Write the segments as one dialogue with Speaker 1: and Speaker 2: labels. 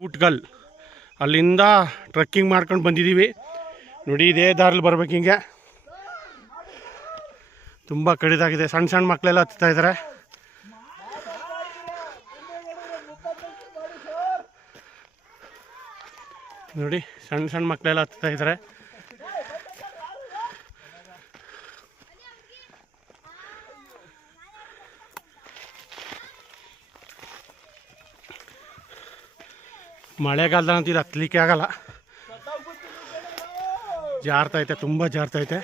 Speaker 1: ಊಟ್ಗಲ್ ಅಲ್ಲಿಂದ ಟ್ರಕ್ಕಿಂಗ್ ಮಾಡ್ಕೊಂಡು ಬಂದಿದ್ದೀವಿ ನೋಡಿ, ಇದೇ ದಾರಲ್ಲಿ ಬರ್ಬೇಕು ಹಿಂಗೆ. ತುಂಬ ಕಡಿದಾಗಿದೆ. ಸಣ್ಣ ಸಣ್ಣ ಮಕ್ಕಳೆಲ್ಲ ಹತ್ತಾ ಇದ್ದಾರೆ ನೋಡಿ ಸಣ್ಣ ಸಣ್ಣ ಮಕ್ಕಳೆಲ್ಲ ಹತ್ತಾ ಇದ್ದಾರೆ ಮಳೆಗಾಲದಂತ ಇದು ಹತ್ಲಿಕ್ಕೆ ಆಗಲ್ಲ. ಜಾರ್ತೈತೆ ತುಂಬ ಜಾರ್ತೈತೆ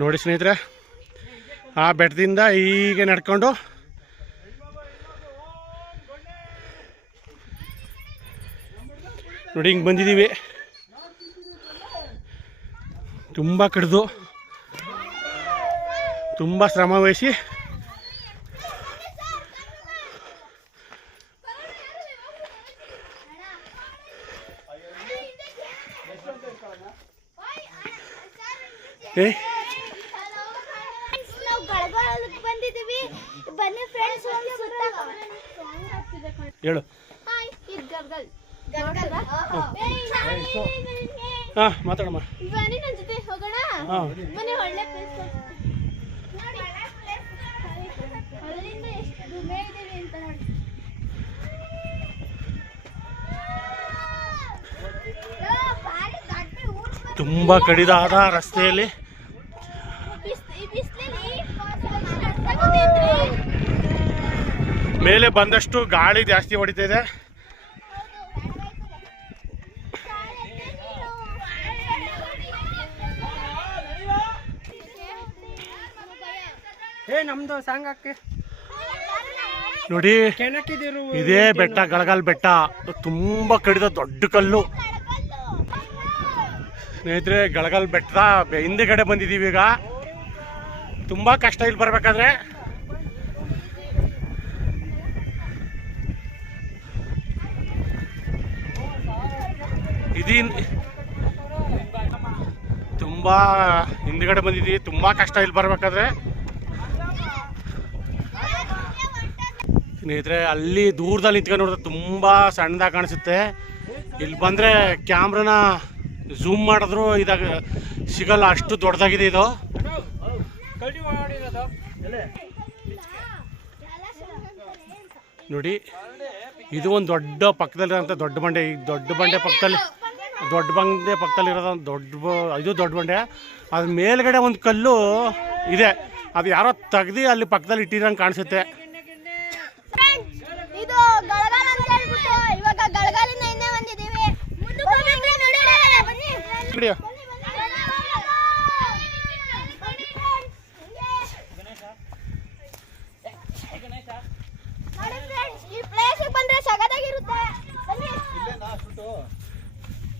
Speaker 1: ನೋಡಿ ಸ್ನೇಹಿತರೆ, ಆ ಬೆಟ್ಟದಿಂದ ಹೀಗೆ ನಡ್ಕೊಂಡು ನೋಡಿ ಹಿಂಗೆ ಬಂದಿದ್ದೀವಿ ತುಂಬ ಕಡಿದು. ತುಂಬ ಶ್ರಮ ವಹಿಸಿ. ಏ?
Speaker 2: ನಾವು ಗಳಗಾಲಕ್ಕೆ ಬಂದಿದ್ದೀವಿ ಬನ್ನಿ ಫ್ರೆಂಡ್ಸ್ ಹೋಗಿ ಸುತ್ತಾಕ
Speaker 1: ಹೇಳು. ಹಾಂ ಮಾತಾಡಮ್ಮ.
Speaker 2: ಬನ್ನಿ ನನ್ನ ಜೊತೆ ಹೋಗೋಣ.
Speaker 1: ಹಾಂ.
Speaker 2: ಅಂತ ನೋಡಿ
Speaker 1: ತುಂಬ ಕಡಿದಾದ ರಸ್ತೆಯಲ್ಲಿ. ಮೇಲೆ ಬಂದಷ್ಟು ಗಾಳಿ ಜಾಸ್ತಿ ಹೊಡಿತಿದೆ.
Speaker 3: ಏ ನಮ್ದು ಸಾಂಗ್ ಹಾಕಿ.
Speaker 1: ನೋಡಿ ಇದೇ ಬೆಟ್ಟ ಗಳಗಾಲ್ ಬೆಟ್ಟ. ತುಂಬ ಕಡಿದ ದೊಡ್ಡ ಕಲ್ಲು. ಸ್ನೇಹಿತರೆ ಗಳಗಾಲ್ ಬೆಟ್ಟದ ಹಿಂದೆಗಡೆ ಬಂದಿದ್ದೀವಿ ಈಗ. ತುಂಬ ಕಷ್ಟ ಇಲ್ಲಿ ಬರ್ಬೇಕಾದ್ರೆ. ಇದೀನ್ ತುಂಬ ಹಿಂದ್ಗಡೆ ಬಂದಿದ್ದೀವಿ. ತುಂಬ ಕಷ್ಟ ಇಲ್ಲಿ ಬರ್ಬೇಕಾದ್ರೆ. ಸ್ನೇಹಿತರೆ, ಅಲ್ಲಿ ದೂರದಲ್ಲಿ ನಿಂತ್ಕೊಂಡು ನೋಡಿದ್ರೆ ತುಂಬ ಸಣ್ಣದಾಗಿ ಕಾಣಿಸುತ್ತೆ. ಇಲ್ಲಿ ಬಂದರೆ ಕ್ಯಾಮ್ರಾನ ಝೂಮ್ ಮಾಡಿದ್ರು, ಇದಾಗ ಸಿಗಲ್ಲ, ಅಷ್ಟು ದೊಡ್ಡದಾಗಿದೆ ಇದು. ನೋಡಿ, ಇದು ಒಂದು ದೊಡ್ಡ ಪಕ್ಕದಲ್ಲಿರೋಂಥ ದೊಡ್ಡ ಬಂಡೆ. ಈ ದೊಡ್ಡ ಬಂಡೆ ಪಕ್ಕದಲ್ಲಿ, ದೊಡ್ಡ ಬಂಡೆ ಪಕ್ಕದಲ್ಲಿರೋದು ದೊಡ್ಡ ಇದು ದೊಡ್ಡ ಬಂಡೆ. ಅದ್ರ ಮೇಲ್ಗಡೆ ಒಂದು ಕಲ್ಲು ಇದೆ. ಅದು ಯಾರೋ ತೆಗ್ದು ಅಲ್ಲಿ ಪಕ್ಕದಲ್ಲಿ ಇಟ್ಟಿರಂಗೆ ಕಾಣಿಸುತ್ತೆ.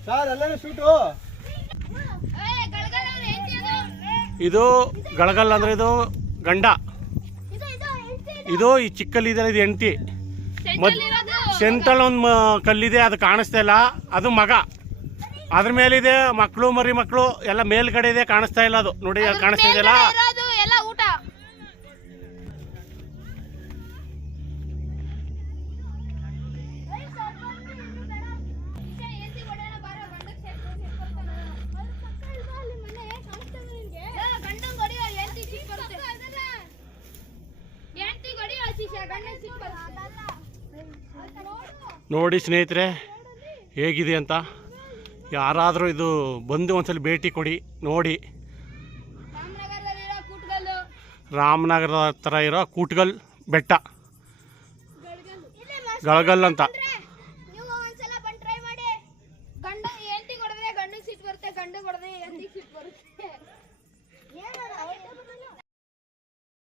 Speaker 3: ಸರ್ ಶೂಟು
Speaker 2: ಅದು.
Speaker 1: ಇದು ಗಳಗಲ್ ಅಂದ್ರೆ ಇದು ಗಂಡ.
Speaker 2: ಇದು ಈ ಚಿಕ್ಕ ಕಲ್ಲಿದೆ
Speaker 1: ಇದು ಈ ಚಿಕ್ಕಲ್ಲಿದೆ ಇದು ಹೆಂಡತಿ
Speaker 2: ಮತ್
Speaker 1: ಸೆಂಟ್ರಲ್ ಒಂದು ಕಲ್ಲಿದೆ ಅದು ಕಾಣಿಸ್ತಾ ಇಲ್ಲ. ಅದು ಮಗ. ಅದ್ರ ಮೇಲಿದೆ ಮಕ್ಕಳು ಮರಿ ಮಕ್ಕಳು ಎಲ್ಲ ಮೇಲ್ಗಡೆ ಇದೆ ಕಾಣಿಸ್ತಾ ಇಲ್ಲ ಅದು. ನೋಡಿ ಕಾಣಿಸ್ತಾ ಇದೆಯಲ್ಲ? ನೋಡಿ ಸ್ನೇಹಿತರೆ ಹೇಗಿದೆ ಅಂತ? ಯಾರಾದರೂ ಇದು ಬಂದು ಒಂದ್ಸಲ ಭೇಟಿ ಕೊಡಿ ನೋಡಿ. ರಾಮನಗರ ಥರ ಇರೋ ಕೂಟ್ಗಲ್ ಬೆಟ್ಟ. ಗಳಗಲ್ ಅಂತ.